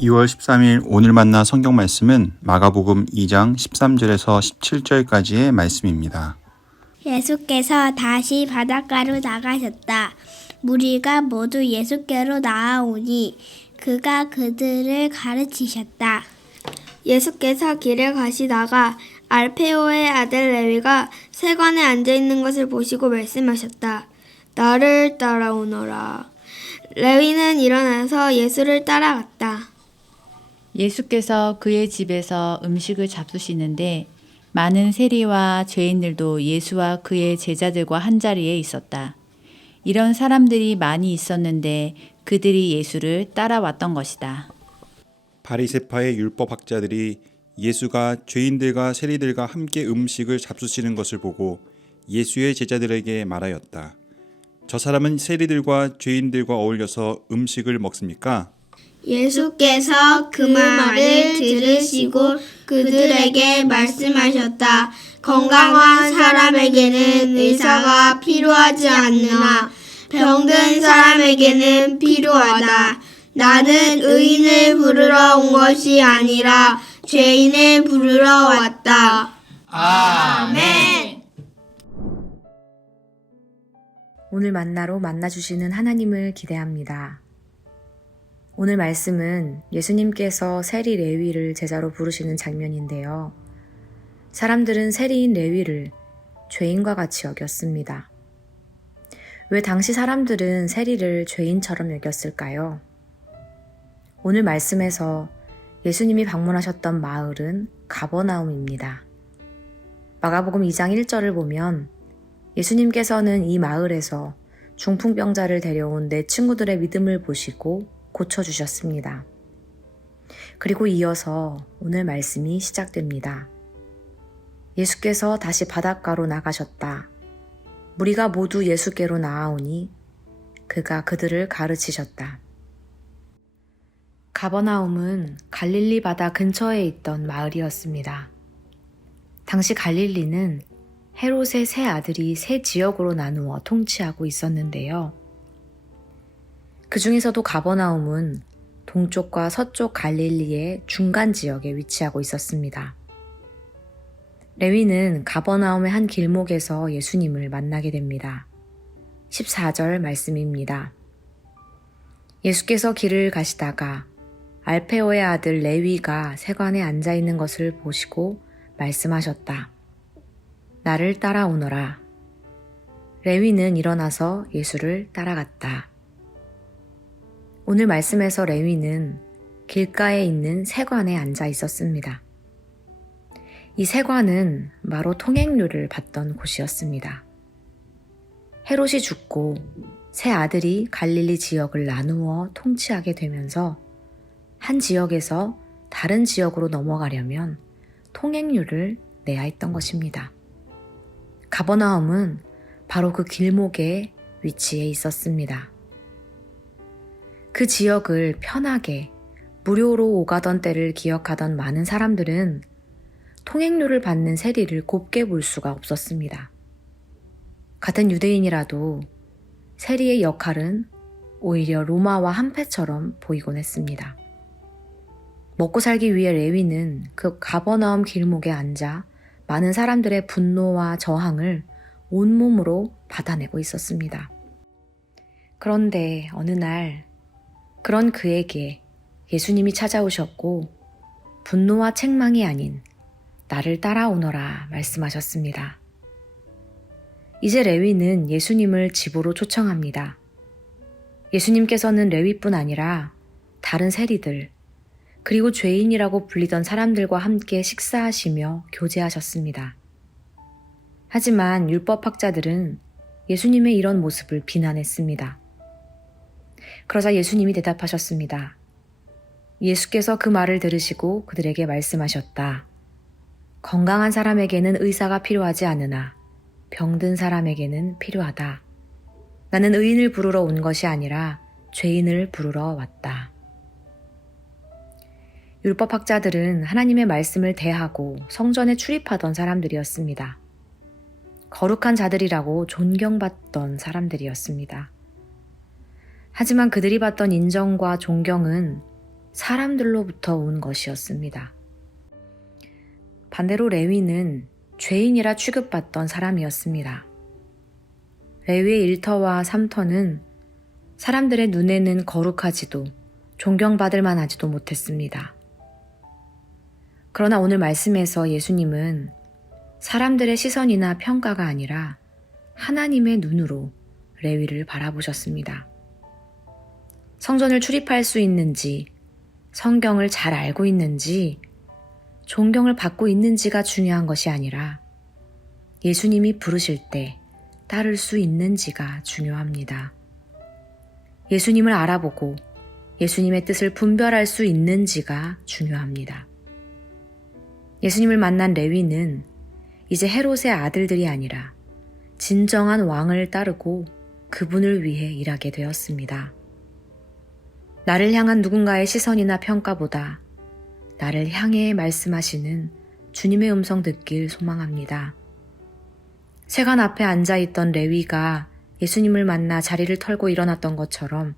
2월 13일 오늘 만나 성경 말씀은 마가복음 2장 13절에서 17절까지의 말씀입니다. 예수께서 다시 바닷가로 나가셨다. 무리가 모두 예수께로 나아오니 그가 그들을 가르치셨다. 예수께서 길을 가시다가 알페오의 아들 레위가 세관에 앉아있는 것을 보시고 말씀하셨다. 나를 따라오너라. 레위는 일어나서 예수를 따라갔다. 예수께서 그의 집에서 음식을 잡수시는데 많은 세리와 죄인들도 예수와 그의 제자들과 한자리에 있었다. 이런 사람들이 많이 있었는데 그들이 예수를 따라왔던 것이다. 바리새파의 율법학자들이 예수가 죄인들과 세리들과 함께 음식을 잡수시는 것을 보고 예수의 제자들에게 말하였다. 저 사람은 세리들과 죄인들과 어울려서 음식을 먹습니까? 예수께서 그 말을 들으시고 그들에게 말씀하셨다. 건강한 사람에게는 의사가 필요하지 않으나 병든 사람에게는 필요하다. 나는 의인을 부르러 온 것이 아니라 죄인을 부르러 왔다. 아멘. 오늘 만나로 만나주시는 하나님을 기대합니다. 오늘 말씀은 예수님께서 세리 레위를 제자로 부르시는 장면인데요. 사람들은 세리인 레위를 죄인과 같이 여겼습니다. 왜 당시 사람들은 세리를 죄인처럼 여겼을까요? 오늘 말씀에서 예수님이 방문하셨던 마을은 가버나움입니다. 마가복음 2장 1절을 보면 예수님께서는 이 마을에서 중풍병자를 데려온 내 친구들의 믿음을 보시고 고쳐주셨습니다. 그리고 이어서 오늘 말씀이 시작됩니다. 예수께서 다시 바닷가로 나가셨다. 무리가 모두 예수께로 나아오니 그가 그들을 가르치셨다. 가버나움은 갈릴리 바다 근처에 있던 마을이었습니다. 당시 갈릴리는 헤롯의 세 아들이 세 지역으로 나누어 통치하고 있었는데요. 그 중에서도 가버나움은 동쪽과 서쪽 갈릴리의 중간 지역에 위치하고 있었습니다. 레위는 가버나움의 한 길목에서 예수님을 만나게 됩니다. 14절 말씀입니다. 예수께서 길을 가시다가 알페오의 아들 레위가 세관에 앉아 있는 것을 보시고 말씀하셨다. 나를 따라오너라. 레위는 일어나서 예수를 따라갔다. 오늘 말씀에서 레위는 길가에 있는 세관에 앉아 있었습니다. 이 세관은 바로 통행료를 받던 곳이었습니다. 헤롯이 죽고 세 아들이 갈릴리 지역을 나누어 통치하게 되면서 한 지역에서 다른 지역으로 넘어가려면 통행료를 내야 했던 것입니다. 가버나움은 바로 그 길목에 위치해 있었습니다. 그 지역을 편하게 무료로 오가던 때를 기억하던 많은 사람들은 통행료를 받는 세리를 곱게 볼 수가 없었습니다. 같은 유대인이라도 세리의 역할은 오히려 로마와 한패처럼 보이곤 했습니다. 먹고 살기 위해 레위는 그 가버나움 길목에 앉아 많은 사람들의 분노와 저항을 온몸으로 받아내고 있었습니다. 그런데 어느 날 그런 그에게 예수님이 찾아오셨고 분노와 책망이 아닌 나를 따라오너라 말씀하셨습니다. 이제 레위는 예수님을 집으로 초청합니다. 예수님께서는 레위뿐 아니라 다른 세리들 그리고 죄인이라고 불리던 사람들과 함께 식사하시며 교제하셨습니다. 하지만 율법학자들은 예수님의 이런 모습을 비난했습니다. 그러자 예수님이 대답하셨습니다. 예수께서 그 말을 들으시고 그들에게 말씀하셨다. 건강한 사람에게는 의사가 필요하지 않으나 병든 사람에게는 필요하다. 나는 의인을 부르러 온 것이 아니라 죄인을 부르러 왔다. 율법학자들은 하나님의 말씀을 대하고 성전에 출입하던 사람들이었습니다. 거룩한 자들이라고 존경받던 사람들이었습니다. 하지만 그들이 받던 인정과 존경은 사람들로부터 온 것이었습니다. 반대로 레위는 죄인이라 취급받던 사람이었습니다. 레위의 1터와 3터는 사람들의 눈에는 거룩하지도 존경받을 만하지도 못했습니다. 그러나 오늘 말씀에서 예수님은 사람들의 시선이나 평가가 아니라 하나님의 눈으로 레위를 바라보셨습니다. 성전을 출입할 수 있는지, 성경을 잘 알고 있는지, 존경을 받고 있는지가 중요한 것이 아니라 예수님이 부르실 때 따를 수 있는지가 중요합니다. 예수님을 알아보고 예수님의 뜻을 분별할 수 있는지가 중요합니다. 예수님을 만난 레위는 이제 헤롯의 아들들이 아니라 진정한 왕을 따르고 그분을 위해 일하게 되었습니다. 나를 향한 누군가의 시선이나 평가보다 나를 향해 말씀하시는 주님의 음성 듣길 소망합니다. 세관 앞에 앉아있던 레위가 예수님을 만나 자리를 털고 일어났던 것처럼,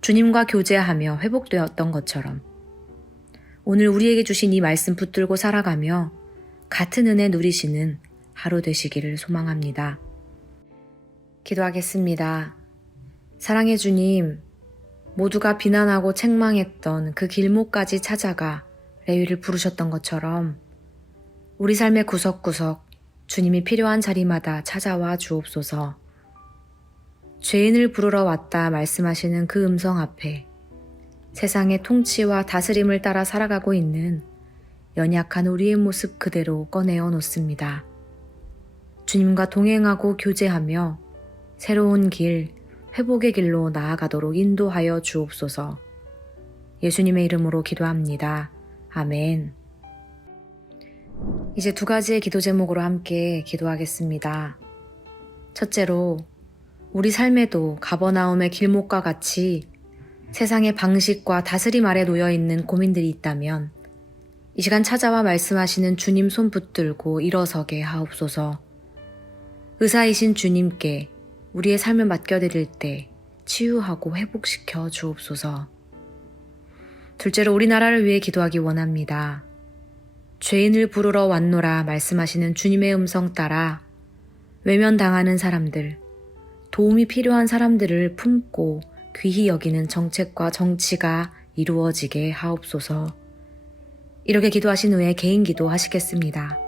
주님과 교제하며 회복되었던 것처럼 오늘 우리에게 주신 이 말씀 붙들고 살아가며 같은 은혜 누리시는 하루 되시기를 소망합니다. 기도하겠습니다. 사랑의 주님, 모두가 비난하고 책망했던 그 길목까지 찾아가 레위를 부르셨던 것처럼 우리 삶의 구석구석 주님이 필요한 자리마다 찾아와 주옵소서. 죄인을 부르러 왔다 말씀하시는 그 음성 앞에 세상의 통치와 다스림을 따라 살아가고 있는 연약한 우리의 모습 그대로 꺼내어 놓습니다. 주님과 동행하고 교제하며 새로운 길, 회복의 길로 나아가도록 인도하여 주옵소서. 예수님의 이름으로 기도합니다. 아멘. 이제 2가지의 기도 제목으로 함께 기도하겠습니다. 첫째로, 우리 삶에도 가버나움의 길목과 같이 세상의 방식과 다스림 아래 놓여있는 고민들이 있다면 이 시간 찾아와 말씀하시는 주님 손 붙들고 일어서게 하옵소서. 의사이신 주님께 우리의 삶을 맡겨드릴 때 치유하고 회복시켜 주옵소서. 둘째로, 우리나라를 위해 기도하기 원합니다. 죄인을 부르러 왔노라 말씀하시는 주님의 음성 따라 외면당하는 사람들, 도움이 필요한 사람들을 품고 귀히 여기는 정책과 정치가 이루어지게 하옵소서. 이렇게 기도하신 후에 개인 기도 하시겠습니다.